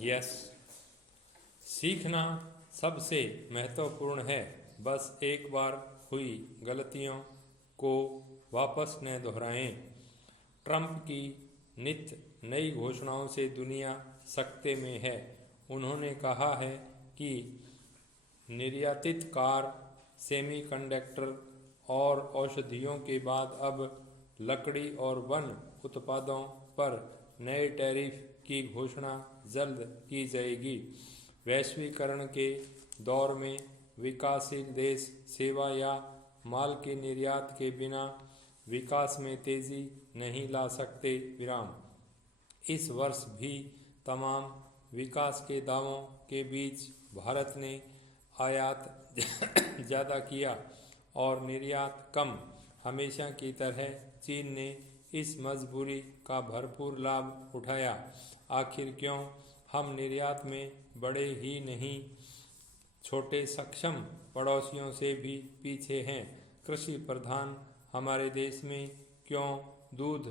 Yes, सीखना सबसे महत्वपूर्ण है। बस एक बार हुई गलतियों को वापस न दोहराएं। ट्रंप की नित नई घोषणाओं से दुनिया सकते में है। उन्होंने कहा है कि निर्यातित कार, सेमीकंडक्टर और औषधियों के बाद अब लकड़ी और वन उत्पादों पर नए टैरिफ की घोषणा जल्द की जाएगी। वैश्वीकरण के दौर में विकासशील देश सेवा या माल के निर्यात के बिना विकास में तेजी नहीं ला सकते। विराम। इस वर्ष भी तमाम विकास के दावों के बीच भारत ने आयात ज़्यादा किया और निर्यात कम। हमेशा की तरह चीन ने इस मजबूरी का भरपूर लाभ उठाया। आखिर क्यों हम निर्यात में बड़े ही नहीं, छोटे सक्षम पड़ोसियों से भी पीछे हैं? कृषि प्रधान हमारे देश में क्यों दूध,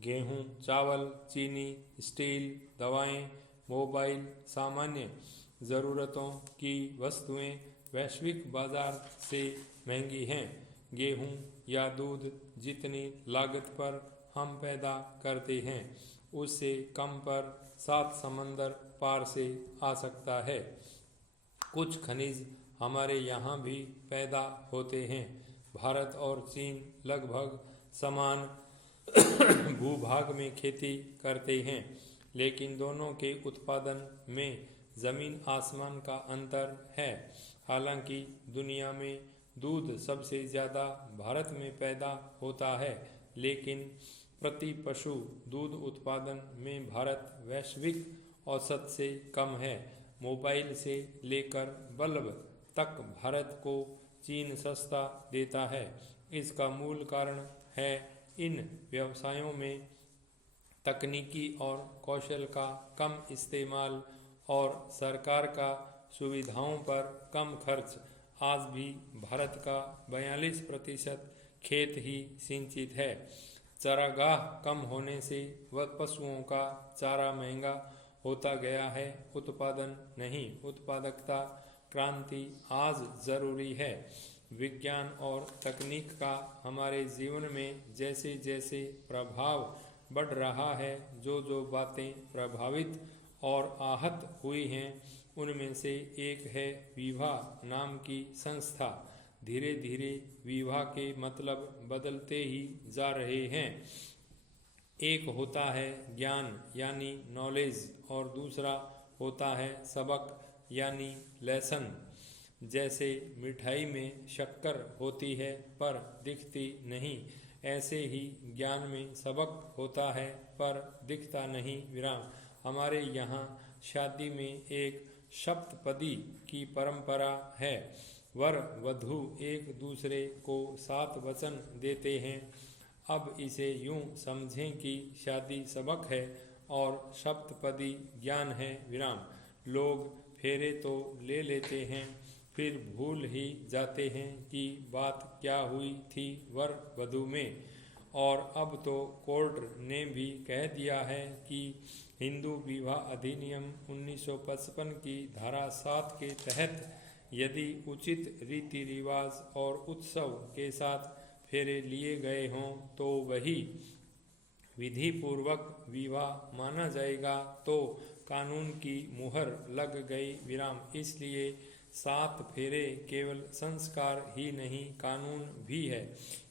गेहूं, चावल, चीनी, स्टील, दवाएं, मोबाइल, सामान्य ज़रूरतों की वस्तुएं वैश्विक बाजार से महंगी हैं? गेहूं या दूध जितनी लागत पर हम पैदा करते हैं, उससे कम पर 7 समंदर पार से आ सकता है। कुछ खनिज हमारे यहाँ भी पैदा होते हैं। भारत और चीन लगभग समान भूभाग में खेती करते हैं, लेकिन दोनों के उत्पादन में ज़मीन आसमान का अंतर है। हालांकि दुनिया में दूध सबसे ज़्यादा भारत में पैदा होता है, लेकिन प्रति पशु दूध उत्पादन में भारत वैश्विक औसत से कम है। मोबाइल से लेकर बल्ब तक भारत को चीन सस्ता देता है। इसका मूल कारण है इन व्यवसायों में तकनीकी और कौशल का कम इस्तेमाल और सरकार का सुविधाओं पर कम खर्च। आज भी भारत का 42% खेत ही सिंचित है। चारागाह कम होने से व पशुओं का चारा महंगा होता गया है, उत्पादन नहीं। उत्पादकता क्रांति आज जरूरी है। विज्ञान और तकनीक का हमारे जीवन में जैसे जैसे प्रभाव बढ़ रहा है, जो बातें प्रभावित और आहत हुई हैं, उनमें से एक है विवाह नाम की संस्था। धीरे धीरे विवाह के मतलब बदलते ही जा रहे हैं। एक होता है ज्ञान यानी नॉलेज और दूसरा होता है सबक यानी लेसन। जैसे मिठाई में शक्कर होती है पर दिखती नहीं, ऐसे ही ज्ञान में सबक होता है पर दिखता नहीं। विराम। हमारे यहाँ शादी में एक सप्तपदी की परंपरा है। वर वधू एक दूसरे को 7 वचन देते हैं। अब इसे यूं समझें कि शादी सबक है और सप्तपदी ज्ञान है। विराम। लोग फेरे तो ले लेते हैं, फिर भूल ही जाते हैं कि बात क्या हुई थी वर वधू में। और अब तो कोर्ट ने भी कह दिया है कि हिंदू विवाह अधिनियम 1955 की धारा 7 के तहत यदि उचित रीति रिवाज और उत्सव के साथ फेरे लिए गए हों तो वही विधि पूर्वक विवाह माना जाएगा। तो कानून की मुहर लग गई। विराम। इसलिए 7 फेरे केवल संस्कार ही नहीं, कानून भी है।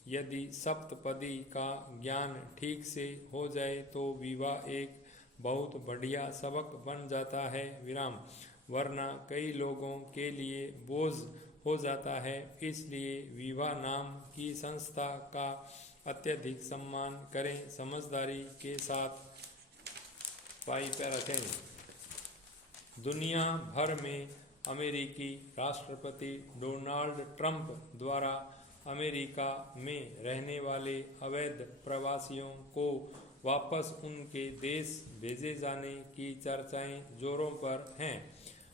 यदि सप्तपदी का ज्ञान ठीक से हो जाए तो विवाह एक बहुत बढ़िया सबक बन जाता है। विराम। वरना कई लोगों के लिए बोझ हो जाता है। इसलिए विवाह नाम की संस्था का अत्यधिक सम्मान करें, समझदारी के साथ पाई पे रखें। दुनिया भर में अमेरिकी राष्ट्रपति डोनाल्ड ट्रंप द्वारा अमेरिका में रहने वाले अवैध प्रवासियों को वापस उनके देश भेजे जाने की चर्चाएं जोरों पर हैं।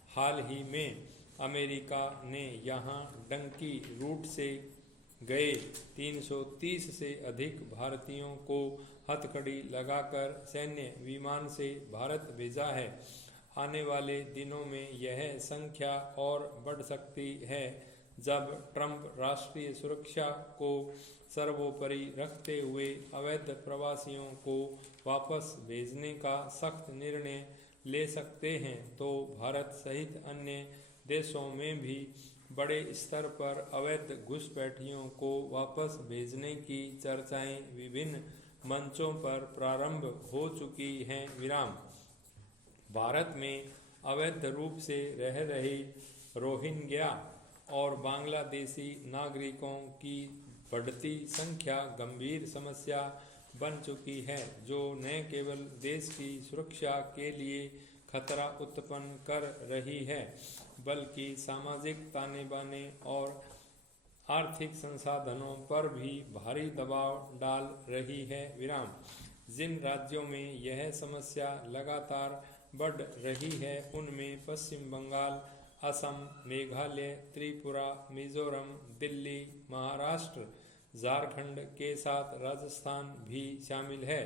हाल ही में अमेरिका ने यहां डंकी रूट से गए 330 से अधिक भारतीयों को हथकड़ी लगाकर सैन्य विमान से भारत भेजा है। आने वाले दिनों में यह संख्या और बढ़ सकती है जब ट्रंप राष्ट्रीय सुरक्षा को सर्वोपरि रखते हुए अवैध प्रवासियों को वापस भेजने का सख्त निर्णय ले सकते हैं, तो भारत सहित अन्य देशों में भी बड़े स्तर पर अवैध घुसपैठियों को वापस भेजने की चर्चाएं विभिन्न मंचों पर प्रारंभ हो चुकी हैं। विराम। भारत में अवैध रूप से रह रहे रोहिंग्या और बांग्लादेशी नागरिकों की बढ़ती संख्या गंभीर समस्या बन चुकी है, जो न केवल देश की सुरक्षा के लिए खतरा उत्पन्न कर रही है, बल्कि सामाजिक ताने बाने और आर्थिक संसाधनों पर भी भारी दबाव डाल रही है। विराम। जिन राज्यों में यह समस्या लगातार बढ़ रही है उनमें पश्चिम बंगाल, असम, मेघालय, त्रिपुरा, मिजोरम, दिल्ली, महाराष्ट्र, झारखंड के साथ राजस्थान भी शामिल है।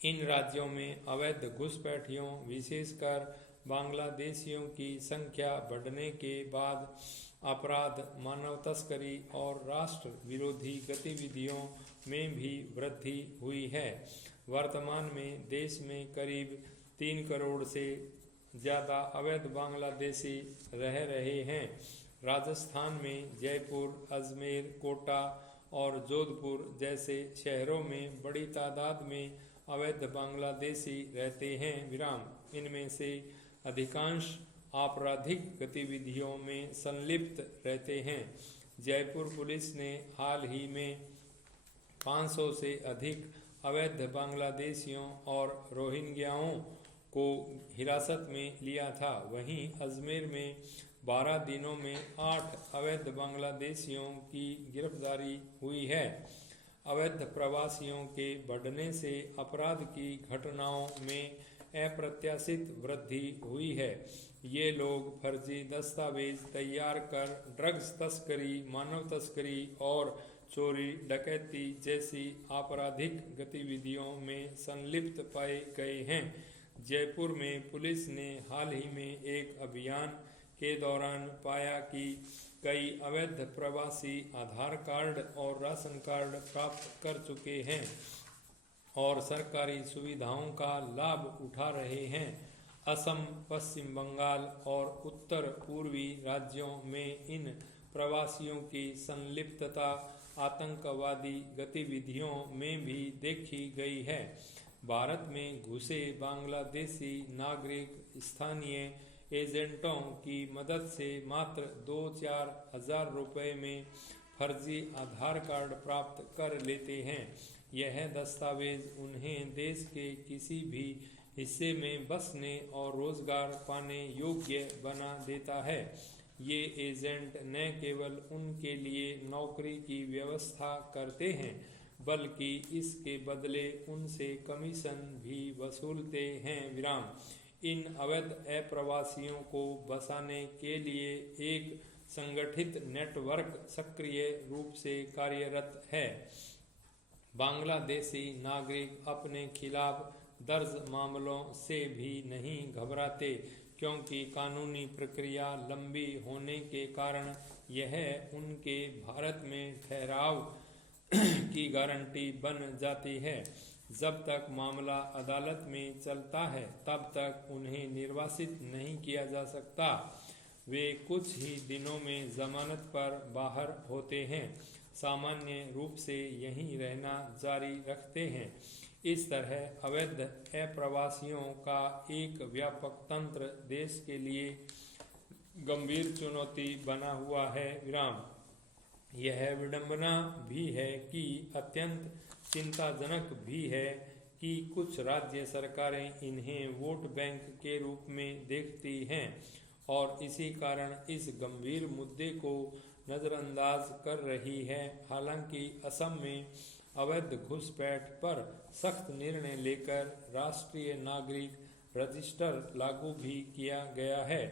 इन राज्यों में अवैध घुसपैठियों, विशेषकर बांग्लादेशियों की संख्या बढ़ने के बाद अपराध, मानव तस्करी और राष्ट्र विरोधी गतिविधियों में भी वृद्धि हुई है। वर्तमान में देश में करीब 3 करोड़ से ज़्यादा अवैध बांग्लादेशी रह रहे हैं। राजस्थान में जयपुर, अजमेर, कोटा और जोधपुर जैसे शहरों में बड़ी तादाद में अवैध बांग्लादेशी रहते हैं। विराम। इनमें से अधिकांश आपराधिक गतिविधियों में संलिप्त रहते हैं। जयपुर पुलिस ने हाल ही में 500 से अधिक अवैध बांग्लादेशियों और रोहिंग्याओं को हिरासत में लिया था। वहीं अजमेर में 12 दिनों में 8 अवैध बांग्लादेशियों की गिरफ्तारी हुई है। अवैध प्रवासियों के बढ़ने से अपराध की घटनाओं में अप्रत्याशित वृद्धि हुई है। ये लोग फर्जी दस्तावेज तैयार कर ड्रग्स तस्करी, मानव तस्करी और चोरी डकैती जैसी आपराधिक गतिविधियों में संलिप्त पाए गए हैं। जयपुर में पुलिस ने हाल ही में एक अभियान के दौरान पाया कि कई अवैध प्रवासी आधार कार्ड और राशन कार्ड प्राप्त कर चुके हैं और सरकारी सुविधाओं का लाभ उठा रहे हैं। असम, पश्चिम बंगाल और उत्तर पूर्वी राज्यों में इन प्रवासियों की संलिप्तता आतंकवादी गतिविधियों में भी देखी गई है। भारत में घुसे बांग्लादेशी नागरिक स्थानीय एजेंटों की मदद से मात्र 2-4 हज़ार रुपये में फर्जी आधार कार्ड प्राप्त कर लेते हैं। यह दस्तावेज उन्हें देश के किसी भी हिस्से में बसने और रोजगार पाने योग्य बना देता है। ये एजेंट न केवल उनके लिए नौकरी की व्यवस्था करते हैं, बल्कि इसके बदले उनसे कमीशन भी वसूलते हैं। विराम। इन अवैध अप्रवासियों को बसाने के लिए एक संगठित नेटवर्क सक्रिय रूप से कार्यरत है। बांग्लादेशी नागरिक अपने खिलाफ दर्ज मामलों से भी नहीं घबराते, क्योंकि कानूनी प्रक्रिया लंबी होने के कारण यह उनके भारत में ठहराव की गारंटी बन जाती है। जब तक मामला अदालत में चलता है तब तक उन्हें निर्वासित नहीं किया जा सकता। वे कुछ ही दिनों में जमानत पर बाहर होते हैं, सामान्य रूप से यहीं रहना जारी रखते हैं। इस तरह अवैध अप्रवासियों का एक व्यापक तंत्र देश के लिए गंभीर चुनौती बना हुआ है। विराम। यह विडंबना भी है कि अत्यंत चिंताजनक भी है कि कुछ राज्य सरकारें इन्हें वोट बैंक के रूप में देखती हैं और इसी कारण इस गंभीर मुद्दे को नज़रअंदाज कर रही है। हालांकि असम में अवैध घुसपैठ पर सख्त निर्णय लेकर राष्ट्रीय नागरिक रजिस्टर लागू भी किया गया है।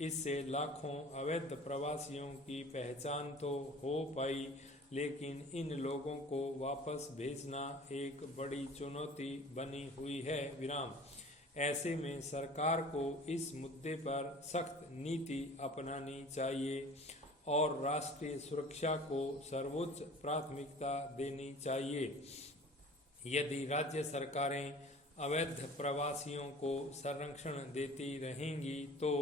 इससे लाखों अवैध प्रवासियों की पहचान तो हो पाई, लेकिन इन लोगों को वापस भेजना एक बड़ी चुनौती बनी हुई है। विराम। ऐसे में सरकार को इस मुद्दे पर सख्त नीति अपनानी चाहिए और राष्ट्रीय सुरक्षा को सर्वोच्च प्राथमिकता देनी चाहिए। यदि राज्य सरकारें अवैध प्रवासियों को संरक्षण देती रहेंगी तो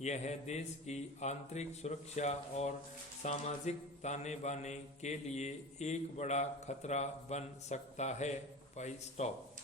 यह देश की आंतरिक सुरक्षा और सामाजिक ताने बाने के लिए एक बड़ा खतरा बन सकता है। स्टॉप।